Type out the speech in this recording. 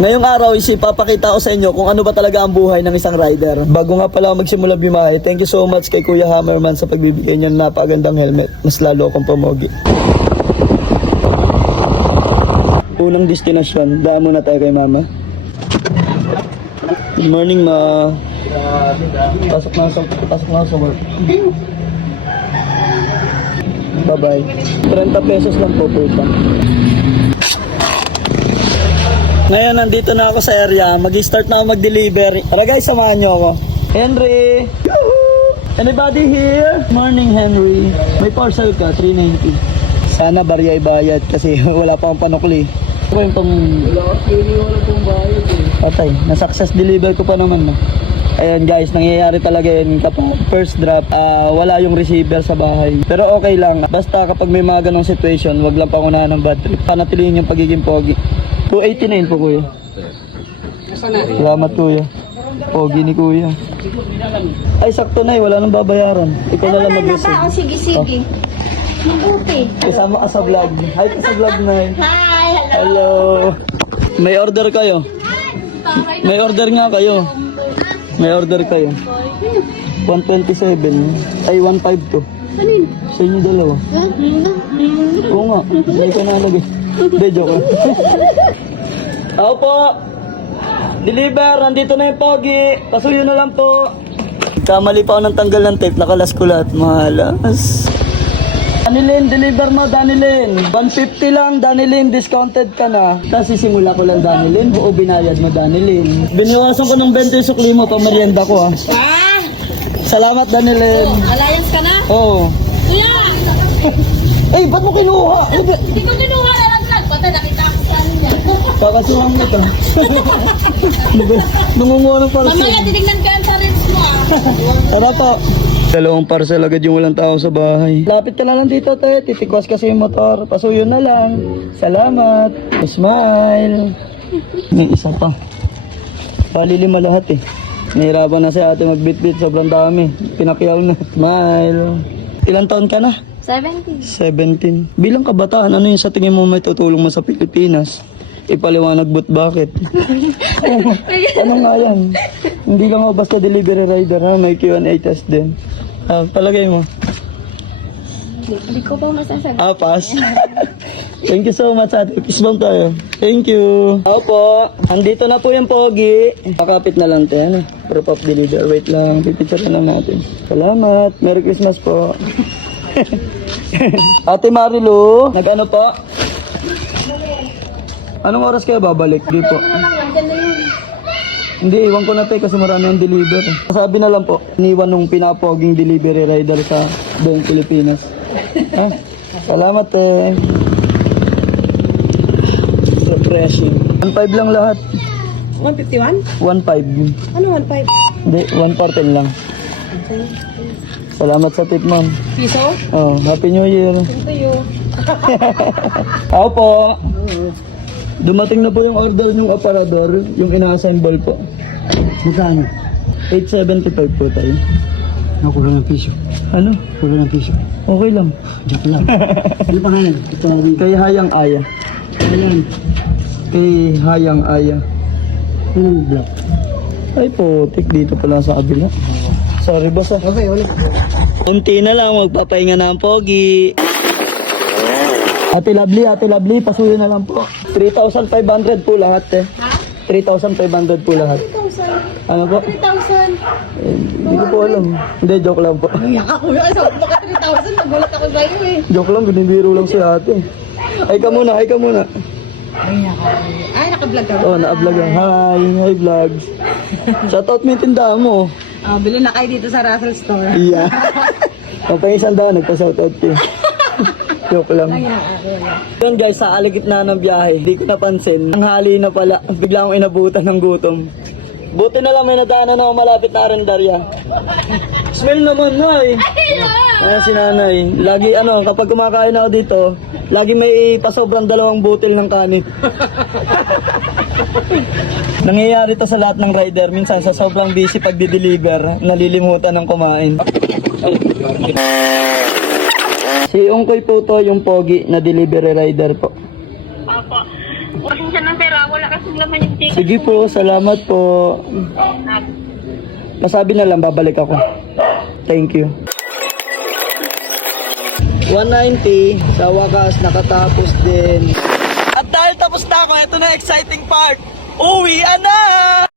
Ngayong araw ipapakita ko sa inyo kung ano ba talaga ang buhay ng isang rider. Bago nga pala magsimula biyahe, thank you so much kay Kuya Hammerman sa pagbibigay niya ng napakagandang helmet. Mas lalo akong pomogi. Unang destinasyon, daan muna tayo kay Mama. Good morning, Ma. Pasok na sa work. Bye-bye. 30 pesos lang po per tank. Ngayon, nandito na ako sa area. Mag-start na ako mag-deliver. Tara guys, samahan nyo ako. Henry! Yoo-hoo! Anybody here? Morning, Henry. May parcel ka, 390. Sana barya ibayad kasi wala pa akong panukli. Wala pong bayad eh. Patay, na-success deliver ko pa naman. No? Ayun guys, nangyayari talaga yun kapag first drop, wala yung receiver sa bahay. Pero okay lang, basta kapag may mga ganong situation, wag lang pangunahan ng bad trip. Panatilihin yung pagiging pogi. 289 po kuya. Salamat kuya. Pogi ni kuya. Ay sakto na wala nang babayaran. Ikaw na lang mag-receive. Sige. Mabuti. Kasama ka sa vlog. Hi ka sa vlog na. Hi, Hello. May order kayo. May order nga kayo. May order kayo. 127. Ay 152. Alin? Sa inyo dalawa. Oo nga. May ka nalagay. Hindi, joke lang. Ako po. Deliver. Nandito na yung pogi. Pasuyo na lang po. Kamali pa ako ng tanggal ng tape. Nakalas ko lahat. Mahalas. Danilin, deliver mo Danilin. 150 lang Danilin, discounted ka na. Tapos sisimula ko lang Danilin, buo binayad mo Danilin. Biniwasan ko ng 20 yung sukli mo, pamerienda ko ha. Ah! Salamat Danilin. Alliance ka na? Oo. Kuya! Ay, ba't mo kinuha? Hindi ko kinuha na lang vlog. Bata, nakita ko sa ano niya. Pakasuhan mo ka. Nangunguha ng parcel. Mamaya, titignan ka yan sa ribs mo ah. Tara pa. Dalawang parcel agad yung walang tao sa bahay. Lapit ka na lang dito, te. Titikwas kasi yung motor. Pasuyo na lang. Salamat. Smile. May isa pa. Bali 5 lahat eh. Nahirapan na si ate magbitbit. Sobrang dami. Pinakyaw na. Smile. Ilang taon ka na? 70. 17. Bilang kabataan, ano yung sa tingin mo may tutulong mo sa Pilipinas? Ipaliwanag ba't bakit? Ano nga yan? Hindi ka mo basta delivery rider ha? May Q&A test din. Palagay mo. Hindi ko pa masasabi. Pass. Thank you so much ate. Kiss bomb tayo. Thank you. Ako po. Andito na po yung pogi. Pakapit na lang tayo. Ano? Proof of deliver. Wait lang. Pipicture lang natin. Salamat. Merry Christmas po. Ate Marilu. Nag-ano po? Anong oras kayo babalik? Di po. Hindi, iwan ko na tayo kasi marami ang deliver. Sabi na lang po, iniwan nung pinapoging delivery rider sa buong Pilipinas. Ha? Salamat eh. Refreshing. 1.5 lang lahat. 151? 1.5. Ano 15? Hindi, 1.14 lang. Salamat sa tip, ma'am. Piso? Oh, Happy New Year. Thank you. Ako po. Dumating na po yung order ng aparador, yung ina-assemble po. Magkano? 875 po tayo. Kulang ng piso. Ano? Kulang ng piso. Okay lang. Joke lang. Ano pangalan? Ito ang Kay Hayang Aya. ayan. Kay Hayang Aya. Anong block? Ay po, tik dito pala sa kabila. Sorry boss ah. Okay, ulit. Unti na lang, magpapahinga na ang pogi. Ate Lovely, pasuyo na lang po. 3,500 po lahat eh. Ha? 3,500 po lahat. 3,000. Ano po? 3,000. Hindi ko po alam. Hindi, joke lang po. Iyak ako. Sabi mo ka 3,000. Nagulat ako sa'yo eh. Joke lang, binibiro lang si ate. Ay ka muna. Ay, naka-vlog ka. Oh, na-vlog lang. Hi vlogs. Shoutout mo yung tindahan mo. Bili na kayo dito sa Russell Store. Yeah. Kapag 100, nagpa-shoutout ko. Joke lang. Yun guys, sa aligitna ng biyahe, hindi ko napansin. Ang hali na pala, bigla akong inabutan ng gutom. Buti na lang may nadaanan ako malapit na Arendaria. Smell naman, Nay. Ayan si nanay. Lagi kapag kumakain ako dito, lagi may pasobrang 2 butil ng kanin. Nangyayari to sa lahat ng rider. Minsan sa sobrang busy pag-deliver, nalilimutan ng kumain. Si Ungkoy po to, yung pogi na delivery rider po. Pasensya ng pera, wala kasing laman yung ticket. Sige po, salamat po. Masabi na lang, babalik ako. Thank you. 190, sa wakas, nakatapos din. At dahil tapos na ako, ito na exciting part. Uwi na!